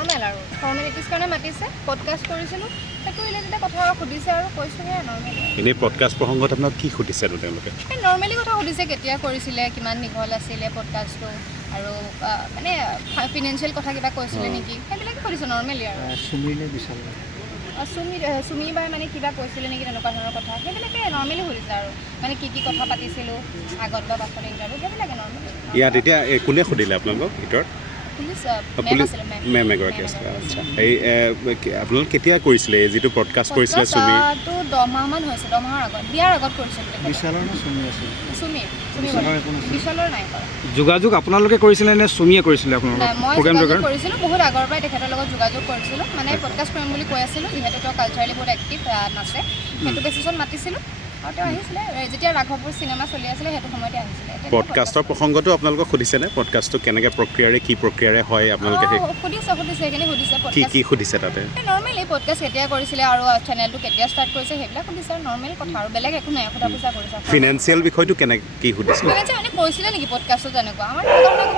normal আৰু formalities কাৰণে মাতিছে পডকাষ্ট কৰিছিলোঁ সেইটো ৰিলেটেড কথা সুধিছে আৰু কৈছোঁ সেয়া নৰ্মেল এনেই পডকাষ্ট প্ৰসংগত আপোনাক কি সুধিছেনো তেওঁলোকে এই নৰ্মেলি কথা সুধিছে কেতিয়া কৰিছিলে কিমান দীঘল আছিলে পডকাষ্টটো আৰু মানে ফিনেন্সিয়েল কথা কিবা কৈছিলে নেকি সেইবিলাকে সুধিছে নৰ্মেলি আৰু চুমি বাই মানে কিবা কৈছিলে নেকি তেনেকুৱা ধৰণৰ কথা সেইবিলাকে নৰ্মেলি সুধিছে আৰু মানে কি কি কথা পাতিছিলোঁ আগত বা পাছত ইণ্টাৰভিউ সেইবিলাকে নৰ্মেলি ইয়াত এতিয়া কোনে সুধিলে আপোনালোকক ভিতৰত মেম এগৰাকী আছিলে আচ্ছা এই আপোনালোকে কেতিয়া কৰিছিলে যিটো পডকাষ্ট কৰিছিলে চুমি 10 মাহমান হৈছে 10 মাহৰ আগত বিয়াৰ আগত কৰিছিলোঁ বিশালৰ নাই কৰা যোগাযোগ আপোনালোকে কৰিছিলে নে চুমিয়ে কৰিছিলে আপোনালোকৰ মই যোগাযোগ কৰিছিলোঁ বহুত আগৰ পৰাই তেখেতৰ লগত যোগাযোগ কৰিছিলোঁ মানে পডকাষ্ট কৰিম বুলি কৈ আছিলোঁ যিহেতু তেওঁ কালচাৰেলি বহুত এক্টিভ নাচে সেইটো বেচিছত মাতিছিলোঁ আৰু তেওঁ আহিছিলে যেতিয়া ৰাঘৱপুৰ চিনেমা চলি আছিলে সেইটো সময়তে আহিছিলে পডকাষ্টৰ প্ৰসংগটো আপোনালোকক সুধিছেনে পডকাষ্টটো কেনেকৈ প্ৰক্ৰিয়াৰে কি প্ৰক্ৰিয়াৰে হয় আপোনালোকে সুধিছে সেইখিনি সুধিছে কি সুধিছে তাতে নৰ্মেলি পডকাষ্ট কেতিয়া কৰিছিলে আৰু চেনেলটো কেতিয়া ষ্টাৰ্ট কৰিছে সেইবিলাক সুধিছে নৰ্মেল কথা আৰু বেলেগ একো নাই সোধা পোছা কৰিছে ফিনেন্সিয়েল বিষয়টো কি সুধিছে মানে কৈছিলে নেকি পডকাষ্টটো তেনেকুৱা আমাৰ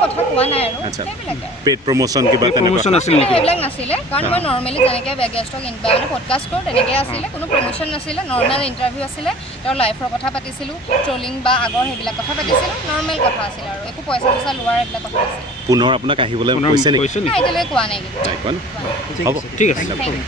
কথা কোৱা নাই আৰু সেইবিলাকে পেড প্ৰমোশ্যন কিবা প্ৰমোশ্যন আছিল নেকি সেইবিলাক নাছিলে কাৰণ মই নৰ্মেলি যেনেকৈ গেষ্টক মানে পডকাষ্ট কৰোঁ তেনেকৈ আছিলে কোনো প্ৰমোশ্যন নাছিলে নৰ্মেল ইণ্টাৰভিউ আছিলে তেওঁৰ লাইফৰ কথা পাতিছিলোঁ ট্ৰলিং বা আগৰ সেইবিলাক কথা পাতিছিলোঁ নৰ্মেল কথা আছিলে আৰু একো পইচা চইচা লোৱাৰ এইবিলাক কথা আছিলে পুনৰ আপোনাক আহিবলৈ কৈছে নেকি এতিয়ালৈকে কোৱা নাই কিন্তু হ'ব ঠিক আছে